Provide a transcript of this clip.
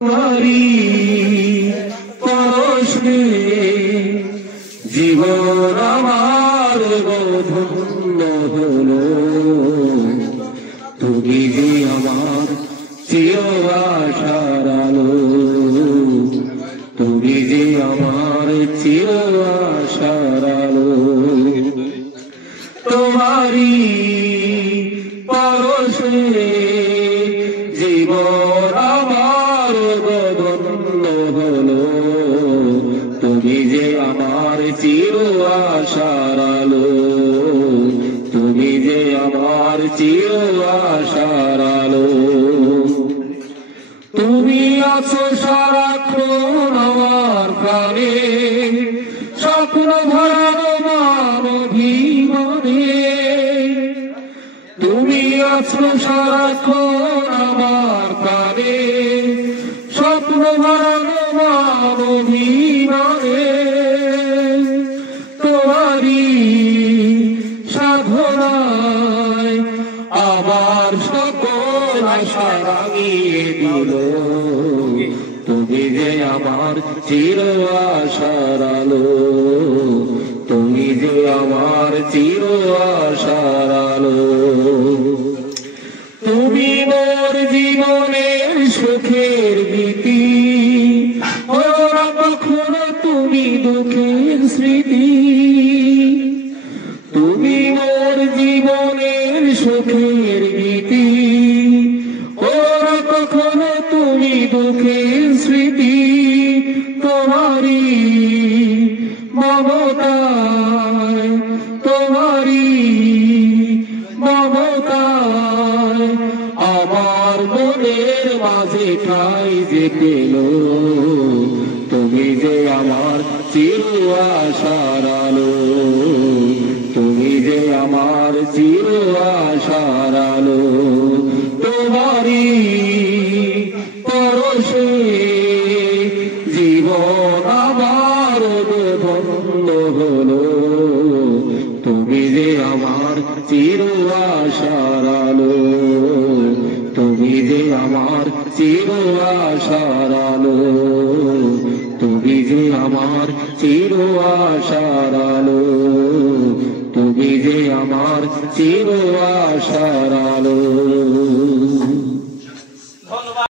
তোমারি পরশে জীবন আমার ধন্য হলো। তুমি যে আমার চির আশার আলো, তুমি যে আমার চির আশার আলো। তোমারি পরশে জীবন আমার ধন্য হলো। তুমি যে আমার চির আশার আলো, তুমি যে আমার চির আশার আলো। তুমি আছো সারাক্ষণ আমার প্রাণে, স্বপ্ন ভরানো মানবীমনে। তুমি আছো সারাক্ষণ আমার প্রাণে, স্বপ্ন ভরানো মানবীমনে। তোমারি সাধনায় আমার সকল আশা রাঙিয়ে দিল। তুমি যে আমার চির আশার আলো, তুমি যে আমার চির আশার আলো। তুমি মোর জীবনের সুখের গীতি, হয়ো না কখনো তুমি দুঃখের স্মৃতি। তুমি মোর জীবনের সুখের গীতি, হয়ো না কখনো তুমি দুঃখের স্মৃতি। তোমারি মমতায়, তোমারি মমতায় আমার মনের মাঝে ঠাই যে পেল। তুমি যে আমার চির আশার আলো, তুমি যে আমার চির আশার আলো। তোমারি পরশে জীবন আমার ধন্য হলো। তুমি যে আমার চির আশার আলো, তুমি যে আমার চির আশার আলো, তুমি যে আমার চির আশার আলো, তুমি যে আমার চির আশার আলো।